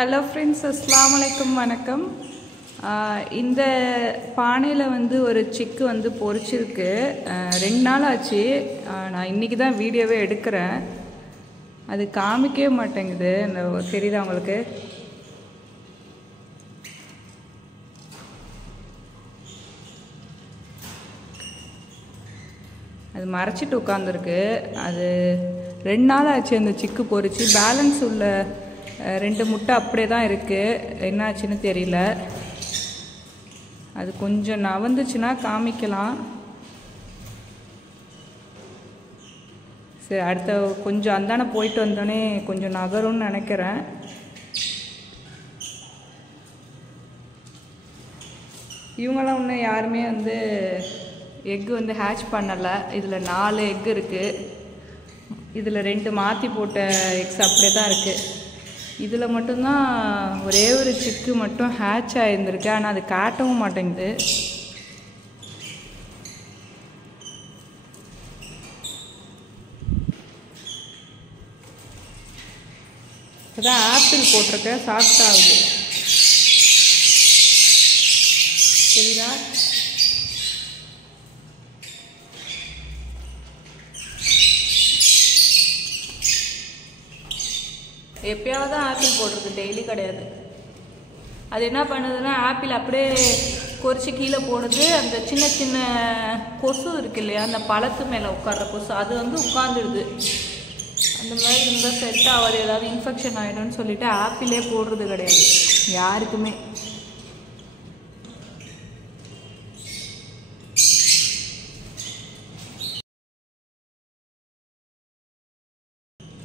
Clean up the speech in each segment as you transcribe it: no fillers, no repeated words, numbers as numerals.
Hello friends, அஸ்ஸலாமு அலைக்கும், வணக்கம். இந்த பானையில் ஒரு சிக்கு பொரிச்சிருக்கு. 2 நாள் ஆச்சு. நான் இன்றைக்கி தான் வீடியோவே எடுக்கிறேன். அது காமிக்கவே மாட்டேங்குது. தெரியுதா உங்களுக்கு? அது மறைச்சிட்டு உட்காந்துருக்கு. அது 2 நாள் ஆச்சு அந்த சிக்கு பொரிச்சு. பேலன்ஸ் உள்ள 2 முட்டை அப்படியே தான் இருக்குது. என்னாச்சுன்னு தெரியல. அது கொஞ்சம் நவந்துச்சுன்னா காமிக்கலாம். சரி, அடுத்த கொஞ்சம் அந்தானே போயிட்டு வந்தோடனே கொஞ்சம் நகரும்னு நினைக்கிறேன். இவங்களாம் இன்னும் யாருமே எக்கு ஹேட்ச் பண்ணலை. இதில் 4 எக்கு இருக்குது. இதில் 2 மாற்றி போட்ட எக்ஸ் அப்படியே தான் இருக்குது. இதில் மட்டும்தான் ஒரே ஒரு சிக்கு மட்டும் ஹேட்ச் ஆகியிருந்திருக்கு. ஆனால் அது காட்டவும் மாட்டேங்குது. இப்போதான் ஆப்பிள் போட்டிருக்கேன், சாஃப்ட் ஆகுது. சரிதா? எப்பயாவது தான் ஆப்பிள் போட்டிருக்கு, டெய்லி கிடையாது. அது என்ன பண்ணுதுன்னா, ஆப்பிள் அப்படியே கொறிச்சு கீழே போடுது. அந்த சின்ன சின்ன கொசு இருக்கு இல்லையா, அந்த பழத்து மேலே உட்கார்ற கொசு, அது உட்காந்துடுது. அந்த மாதிரி இருந்தால் செட் ஆகாது, ஏதாவது இன்ஃபெக்ஷன் ஆகிடும்னு சொல்லிட்டு ஆப்பிளே போடுறது கிடையாது யாருக்குமே.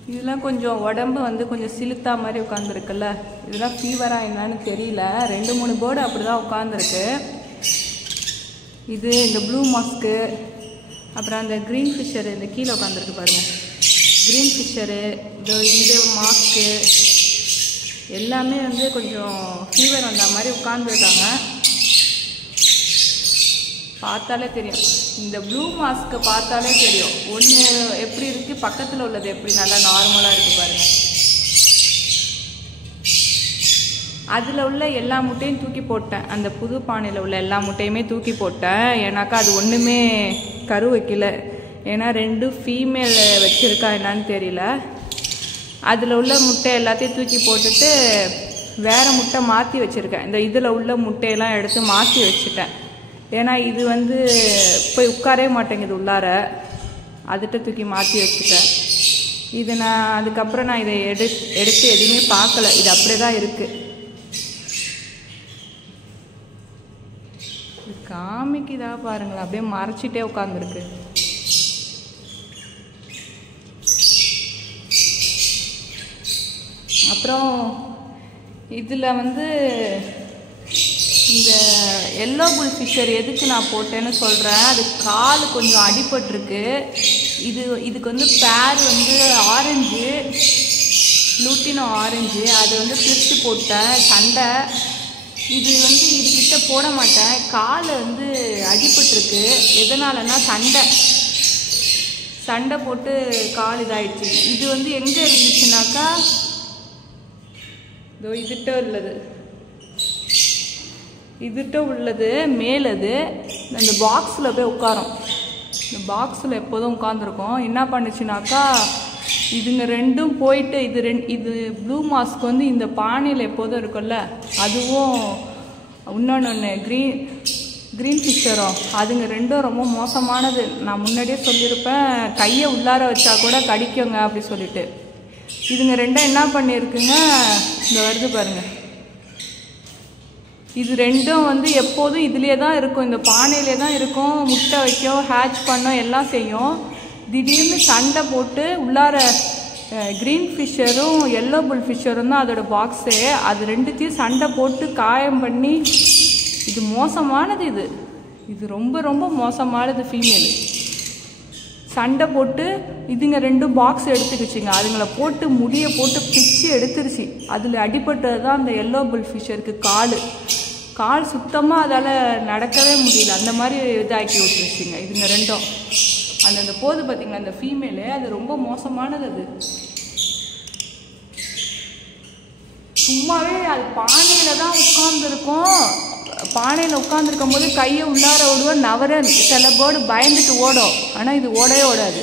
இதெல்லாம் கொஞ்சம் உடம்பு கொஞ்சம் சிலுத்தா மாதிரி உட்காந்துருக்குல்ல. இதெல்லாம் ஃபீவராக என்னன்னு தெரியல. 2-3 பேர்டு அப்படி தான் உட்காந்துருக்கு. இது இந்த ப்ளூ மாஸ்க்கு, அப்புறம் அந்த க்ரீன் ஃபிஷரு, இந்த கீழே உட்காந்துருக்கு பாருங்கள், க்ரீன் ஃபிஷரு, இந்த மாஸ்க்கு எல்லாமே கொஞ்சம் ஃபீவர் வந்த மாதிரி உட்காந்துருக்காங்க. பார்த்தாலே தெரியும். இந்த ப்ளூ மாஸ்க்கு பார்த்தாலே தெரியும். ஒன்று எப்படி இருக்குது, பக்கத்தில் உள்ளது எப்படி நல்லா நார்மலாக இருக்குது பாருங்கள். அதில் உள்ள எல்லா முட்டையும் தூக்கி போட்டேன். அந்த புது பானையில் உள்ள எல்லா முட்டையுமே தூக்கி போட்டேன். ஏன்னாக்கா அது ஒன்றுமே கரு வைக்கல. ஏன்னா 2 ஃபீமேல் வச்சுருக்கா என்னான்னு தெரியல. அதில் உள்ள முட்டை எல்லாத்தையும் தூக்கி போட்டுட்டு வேறு முட்டை மாற்றி வச்சுருக்கேன். இந்த இதில் உள்ள முட்டையெல்லாம் எடுத்து மாற்றி வச்சுட்டேன். ஏன்னா இது போய் உட்காரவே மாட்டேங்குது உள்ளார. அதுகிட்ட தூக்கி மாற்றி வச்சுட்டேன். இது அதுக்கப்புறம் நான் இதை எடுத்து எதுவுமே பார்க்கல. இது அப்படியே தான் இருக்குது. காமிக்குதா பாருங்களேன், அப்படியே மறைச்சிட்டே உட்காந்துருக்கு. அப்புறம் இதில் இந்த எல்லோ புல் ஃபிஷர் எதுக்கு நான் போட்டேன்னு சொல்கிறேன். அது கால் கொஞ்சம் அடிபட்டிருக்கு. இதுக்கு பேர் ஆரஞ்சு, லூட்டினோ ஆரஞ்சு. அது பிரித்து போட்டேன், சண்டை. இதுக்கிட்ட போட மாட்டேன். கால் அடிபட்டிருக்கு. எதனாலன்னா சண்டை போட்டு கால் இதாகிடுச்சு. இது எங்கே இருந்துச்சுனாக்கா, இதோ இதுகிட்ட உள்ளது மேலது அந்த பாக்ஸில் போய் உட்காரும். இந்த பாக்ஸில் எப்போதும் உட்காந்துருக்கோம். என்ன பண்ணுச்சுனாக்கா, இதுங்க 2ம் போயிட்டு இது ப்ளூ மாஸ்க் இந்த பானையில் எப்போதும் இருக்குல்ல, அதுவும் இன்னொன்று க்ரீன் ஃபிஷரும், அதுங்க 2ம் ரொம்ப மோசமானது. நான் முன்னாடியே சொல்லியிருப்பேன், கையை உள்ளார வச்சா கூட கடிக்குங்க அப்படி சொல்லிட்டு. இதுங்க 2ம் என்ன பண்ணியிருக்குங்க, இந்த வருது பாருங்கள். இது 2ம் எப்போதும் இதுலேயே தான் இருக்கும், இந்த பானையிலே தான் இருக்கும். முட்டை வைக்கும், ஹேட்ச் பண்ணும், எல்லாம் செய்யும். திடீர்னு சண்டை போட்டு உள்ளார க்ரீன் ஃபிஷரும் எல்லோ புல் ஃபிஷரும் தான் அதோட பாக்ஸு. அது 2த்தையும் சண்டை போட்டு காயம் பண்ணி, இது மோசமானது. இது ரொம்ப ரொம்ப மோசமானது. ஃபீமேல் சண்டை போட்டு இதுங்க 2ம் பாக்ஸ் எடுத்துக்கிச்சுங்க. அதுங்களை போட்டு முடியை போட்டு பிச்சு எடுத்துருச்சு. அதில் அடிபட்டது தான் அந்த எல்லோ புல் ஃபிஷருக்கு கால் சுத்தமாக அதால் நடக்கவே முடியல. அந்த மாதிரி இதாக்கி விட்டுருச்சுங்க இதுங்க 2ம். அந்த போது பார்த்தீங்களா, அந்த ஃபீமேலு, அது ரொம்ப மோசமானது. அது சும்மாவே அது பானையில் தான் உட்காந்துருக்கும். பானையில் உட்காந்துருக்கும் போது கையை உள்ளார விடுவோம், நவர சில பேர்டு பயந்துட்டு ஓடும். ஆனால் இது ஓடவே ஓடாது.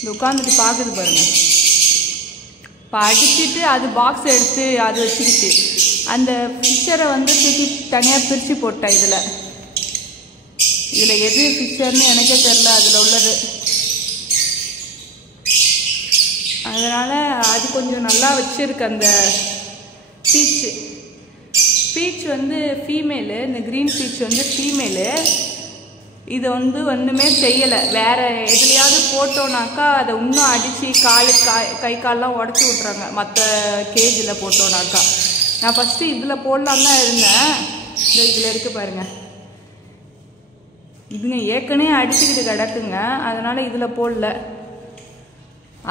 இது உட்காந்துட்டு பார்க்குது பாருங்க. இப்போ அடிச்சுட்டு அது பாக்ஸ் எடுத்து அது வச்சுக்கிட்டு அந்த ஃபிஷரை வந்து தூக்கி தனியாக பிரித்து போட்டேன். இதில் எது ஃபிஷர்னு எனக்கே தெரில அதில் உள்ளது. அதனால் அது கொஞ்சம் நல்லா வச்சுருக்கு. அந்த பீச் வந்து ஃபீமேலு, இந்த க்ரீன் பீச் வந்து ஃபீமேலு. இது வந்து ஒன்றுமே செய்யலை. வேறு எதுலையாவது போட்டோன்னாக்கா அதை இன்னும் அடித்து கை கால்லாம் உடச்சி விட்றாங்க. மற்ற கேஜில் போட்டோன்னாக்கா. நான் ஃபஸ்ட்டு இதில் போடலாம் தான் இருந்தேன். இதில் இருக்குது பாருங்கள். இதுங்க ஏற்கனவே அடிச்சுக்கிட்டு கிடக்குங்க. அதனால் இதில் போடல.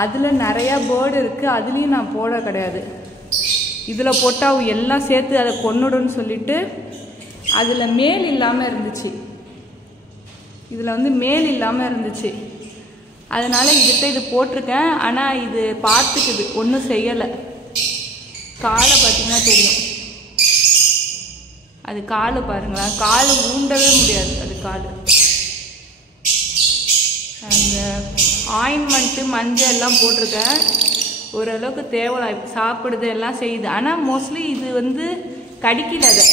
அதில் நிறையா பேர்டு இருக்குது. அதுலேயும் நான் போட கிடையாது. இதில் போட்டால் எல்லாம் சேர்த்து அதை கொன்னுடுன்னு சொல்லிட்டு அதில் மேல் இல்லாமல் இருந்துச்சு. இதில் வந்து மேல் இல்லாமல் இருந்துச்சு. அதனால் இது போட்டிருக்கேன். ஆனால் இது பார்த்துக்குது, ஒன்றும் செய்யலை. காலை பார்த்தீங்கன்னா தெரியும். அது கால் பாருங்களேன், கால் ஊண்டவே முடியாது. அது கால் அந்த ஆயின்மெண்ட்டு மஞ்சள் எல்லாம் போட்டிருக்கேன். ஓரளவுக்கு தேவலாம். இப்போ சாப்பிடுது எல்லாம் செய்யுது. ஆனால் மோஸ்ட்லி இது வந்து கடிக்கல. அதை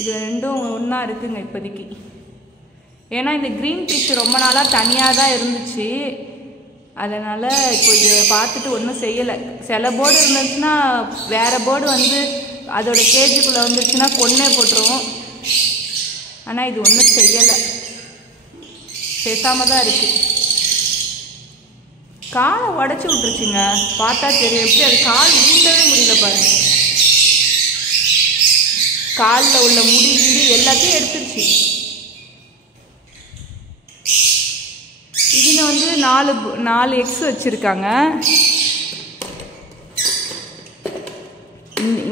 இது ரெண்டும் ஒன்றா இருக்குங்க இப்போதைக்கு. ஏன்னா இந்த க்ரீன் பீச் ரொம்ப நாளாக தனியாக தான் இருந்துச்சு. அதனால் இப்போ இதை பார்த்துட்டு ஒன்றும் செய்யலை. சில போர்டு இருந்துச்சுன்னா வேறு போர்டு வந்து அதோட கேஜுக்குள்ளே வந்துருச்சுன்னா கொன்னே போட்டுருவோம். ஆனால் இது ஒன்றும் செய்யலை, பேசாமல் தான் இருக்குது. காலை உடச்சி விட்டுருச்சுங்க. பார்த்தா தெரியும். எப்படி அது கால் ஊண்டவே முடியல பாருங்க. காலில் உள்ள முடி எல்லாத்தையும் எடுத்துருச்சு. இதுங்க வந்து 4 எக்ஸ் வச்சுருக்காங்க.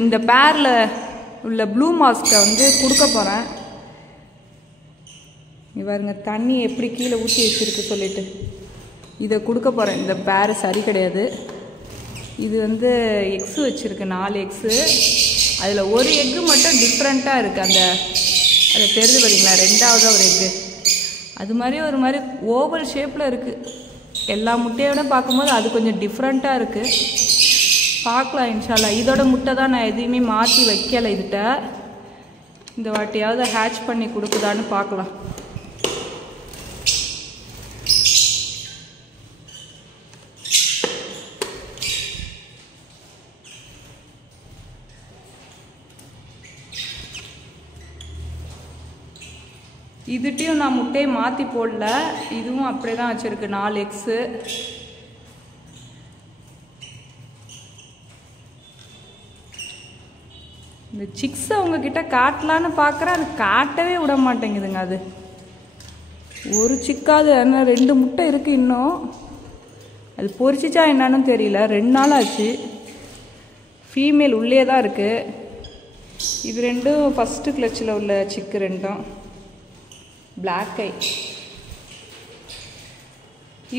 இந்த பேரில் உள்ள ப்ளூ மாஸ்கை வந்து கொடுக்க போகிறேன். இவருங்க தண்ணி எப்படி கீழே ஊற்றி வச்சுருக்கு சொல்லிட்டு இதை கொடுக்க போகிறேன். இந்த பேரு சரி கிடையாது. இது வந்து எக்ஸு வச்சுருக்கு, 4 எக்ஸு. அதில் ஒரு எக்கு மட்டும் டிஃப்ரெண்ட்டாக இருக்குது. அதை தெரிஞ்சு பார்த்தீங்களா, 2வது ஒரு எக்கு அது மாதிரி ஒரு மாதிரி ஓவல் ஷேப்பில் இருக்குது. எல்லா முட்டையோட பார்க்கும்போது அது கொஞ்சம் டிஃப்ரெண்ட்டாக இருக்குது. பார்க்கலாம் இன்ஷால்லா. இதோட முட்டை தான் நான் எதையுமே மாற்றி வைக்கலை. இந்த வாட்டியாவது ஹேட்ச் பண்ணி கொடுக்குதான்னு பார்க்கலாம். இதுட்டையும் நான் முட்டையை மாற்றி போடல. இதுவும் அப்படியே தான் வச்சுருக்கு, 4 எக்ஸு. இந்த சிக்ஸை உங்ககிட்ட காட்டலான்னு பார்க்குறேன். அது காட்டவே விட மாட்டேங்குதுங்க. அது ஒரு சிக்காது, ஆனால் 2 முட்டை இருக்குது இன்னும். அது பொரிச்சிச்சா என்னன்னு தெரியல. 2 நாள் ஆச்சு. ஃபீமேல் உள்ளே தான் இருக்குது. இது 2ம் ஃபஸ்ட்டு கிளச்சில் உள்ள சிக்கு 2ம் பிளாக் ஐ.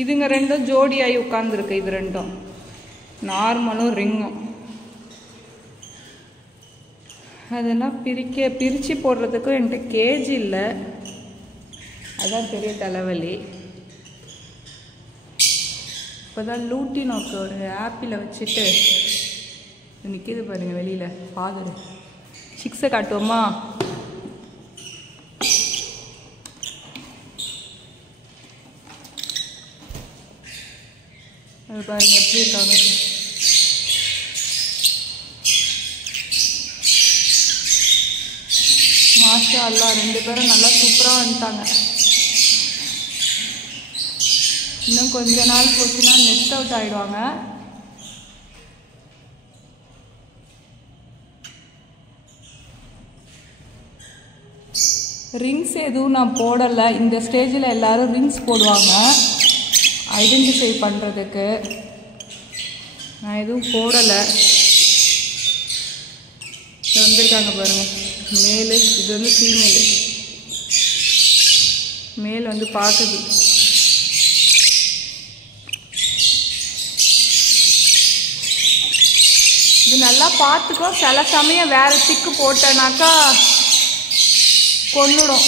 இதுங்க 2ம் ஜோடியாகி உட்காந்துருக்கு. இது 2ம் நார்மலும் ரிங்கும். அதெல்லாம் பிரித்து போடுறதுக்கும் என்கிட்ட கேஜ் இல்லை. அதான் பெரிய தலைவலி. இப்போ தான் லூட்டி நோக்கு ஒரு ஆப்பிளை வச்சுட்டு நிற்கிது பாருங்கள் வெளியில். பாதுரு சிக்ஸை காட்டுவோமா? அது பாருங்க எப்படி இருக்காங்க. மாஷா அல்லாஹ் 2 பேரும் நல்லா சூப்பராக வந்துட்டாங்க. இன்னும் கொஞ்ச நாள் போச்சுன்னா நெஸ்ட் அவுட் ஆகிடுவாங்க. ரிங்ஸ் எதுவும் நான் போடலை. இந்த ஸ்டேஜில் எல்லோரும் ரிங்ஸ் போடுவாங்க ஐடென்டிஃபை பண்ணுறதுக்கு. நான் எதுவும் போடலை. வந்திருக்காங்க பாருங்கள் மேலு. இது வந்து ஃபீமேலு. மேல் வந்து பார்க்குது. இது நல்லா பார்த்துக்கோ. சில சமயம் வேறு சிக்கு போட்டேனாக்கா கொன்னுடும்.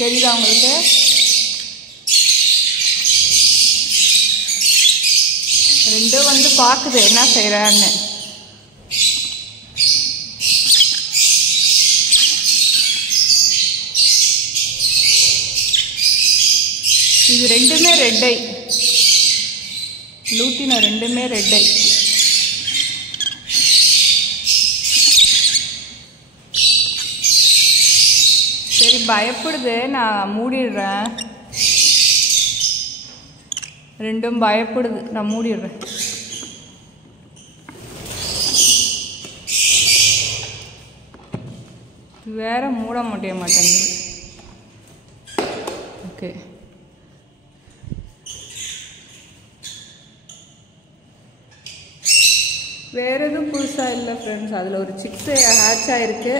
தெரியுதா உங்களுக்கு? ரெண்டும் வந்து பார்க்குது என்ன செய்கிறான்னு. இது ரெண்டுமே ரெட் ஐ. லூட்டினோ ரெண்டுமே ரெட் ஐ. சரி பயப்படுது, நான் மூடிடுறேன். ரெண்டும் பயப்படுது, நான் மூடிடுறேன். வேற மூட மாட்டேங்குது. ஓகே, வேறு எதுவும் புதுசாக இல்லை ஃப்ரெண்ட்ஸ். அதில் ஒரு சிக்ஸு ஹேட்ச் ஆகிருக்கு.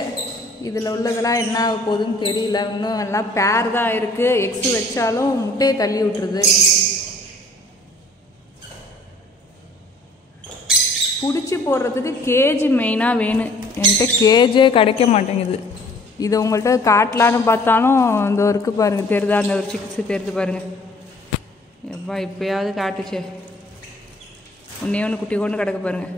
இதில் உள்ளதெல்லாம் என்ன ஆக போகுதுன்னு தெரியல. இன்னும் எல்லாம் பேர் தான் இருக்குது. எக்ஸு வச்சாலும் முட்டையை தள்ளி விட்டுருது. பிடிச்சி போடுறதுக்கு கேஜ் மெயினாக வேணும். என்கிட்ட கேஜே கிடைக்க மாட்டேங்குது. இதை உங்கள்கிட்ட காட்டலான்னு பார்த்தாலும் இந்த ஒருக்கு பாருங்கள், தெரியுதா? அந்த ஒரு சிக்ஸு தெரியுது பாருங்கள். எப்பா இப்போயாவது காட்டுச்சே. ஒன்றே ஒன்று குட்டி கொண்டு கிடக்க பாருங்கள்.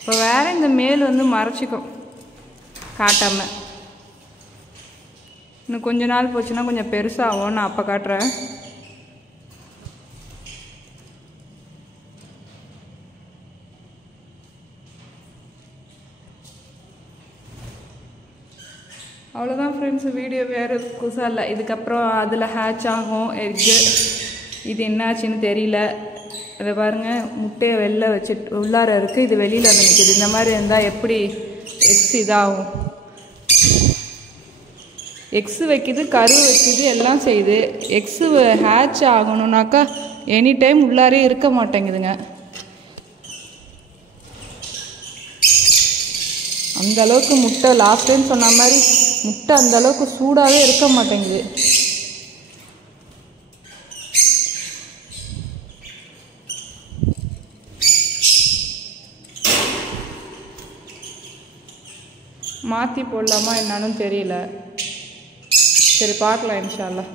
இப்போ வேறு இந்த மேல் வந்து மறைச்சிக்கும் காட்டாமல். இன்னும் கொஞ்ச நாள் போச்சுன்னா கொஞ்சம் பெருசாகும். நான் அப்போ காட்டுறேன். அவ்வளோதான் ஃப்ரெண்ட்ஸ். வீடியோ வேறு புதுசாக இல்லை. இதுக்கப்புறம் அதில் ஹேட்ச் ஆகும் எக்கு. இது என்னாச்சுன்னு தெரியல. அதை பாருங்கள், முட்டையை வெளில வச்சுட்டு உள்ளார இருக்குது, இது வெளியில் வந்து நிற்கிது. இந்த மாதிரி இருந்தால் எப்படி எக்ஸ் இதாகும்? எக்ஸு வைக்கிது, கரு வைக்கிது, எல்லாம் செய்யுது. எக்ஸு ஹேட்ச் ஆகணுன்னாக்கா எனி டைம் உள்ளாரே இருக்க மாட்டேங்குதுங்க. அந்தளவுக்கு முட்டை லாஸ்ட் டைம் சொன்ன மாதிரி முட்டை அந்தளவுக்கு சூடாகவே இருக்க மாட்டேங்குது. மாற்றி போடலாமா என்னன்னு தெரியல. சரி பார்க்கலாம் இன்ஷா அல்லாஹ்.